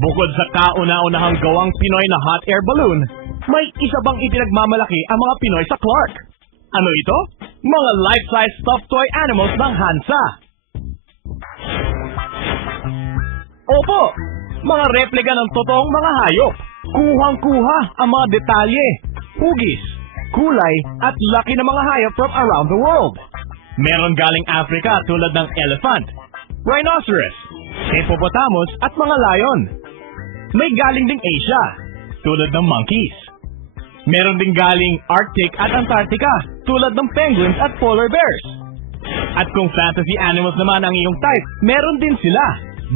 Bukod sa kauna-unahang gawang Pinoy na hot air balloon, may isa bang ipinagmamalaki ang mga Pinoy sa Clark? Ano ito? Mga life-size stuffed toy animals ng Hansa. Opo, mga replika ng totoong mga hayop. Kuhang-kuha ang mga detalye, hugis, kulay at laki ng mga hayop from around the world. Meron galing Africa tulad ng elephant, rhinoceros, hippopotamus at mga lion. May galing ding Asia, tulad ng monkeys. Meron ding galing Arctic at Antarctica, tulad ng penguins at polar bears. At kung fantasy animals naman ang iyong type, meron din sila,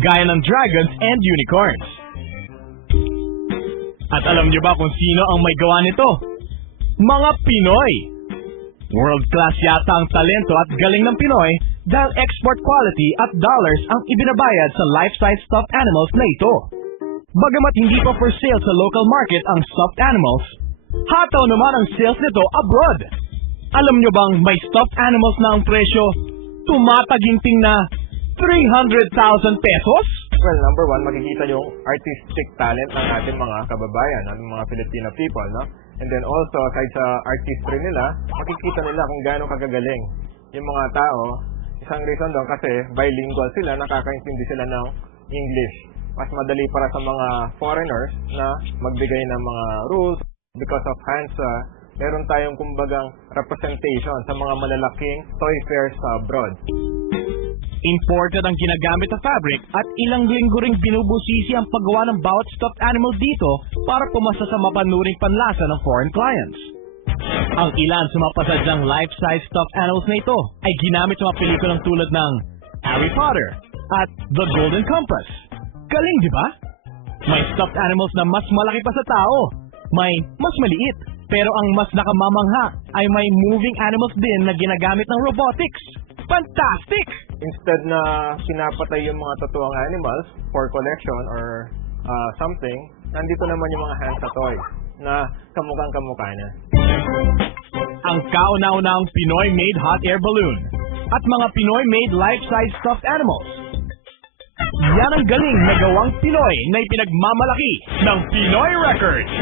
gaya ng dragons and unicorns. At alam niyo ba kung sino ang may gawa nito? Mga Pinoy! World-class yata ang talento at galing ng Pinoy dahil export quality at dollars ang ibinabayad sa life-size stuffed animals na ito. Bagamat hindi pa for sale sa local market ang stuffed animals, hataw naman ang sales nito abroad. Alam nyo bang may stuffed animals na ang presyo tumataginting na 300,000 pesos? Well, number one, makikita yung artistic talent ng ating mga kababayan, ng mga Filipino people, no? And then also, aside sa artistry nila, makikita nila kung gaano kagagaling yung mga tao. Isang reason doon kasi bilingual sila, nakakaintindi sila ng English. Mas madali para sa mga foreigners na magbigay ng mga rules. Because of Hansa, meron tayong kumbagang representation sa mga malalaking toy fairs sa abroad. Imported ang ginagamit na fabric at ilang linggo ring binubusisi ang paggawa ng bawat stuffed animal dito para pumasa sa mapanuring panlasa ng foreign clients. Ang ilan sa mga pasadyang life-size stuffed animals na ito ay ginamit sa mga pelikulang tulad ng Harry Potter at The Golden Compass. Galing, di ba? May stuffed animals na mas malaki pa sa tao. May mas maliit. Pero ang mas nakamamangha ay may moving animals din na ginagamit ng robotics. Fantastic! Instead na pinapatay yung mga totoong animals for collection or something, nandito naman yung mga Hansa toys na kamukhang-kamukha na. Ang kauna-unahang Pinoy-made hot air balloon at mga Pinoy-made life-size stuffed animals. Yan ang galing na gawang Pinoy na ipinagmamalaki ng Pinoy Records.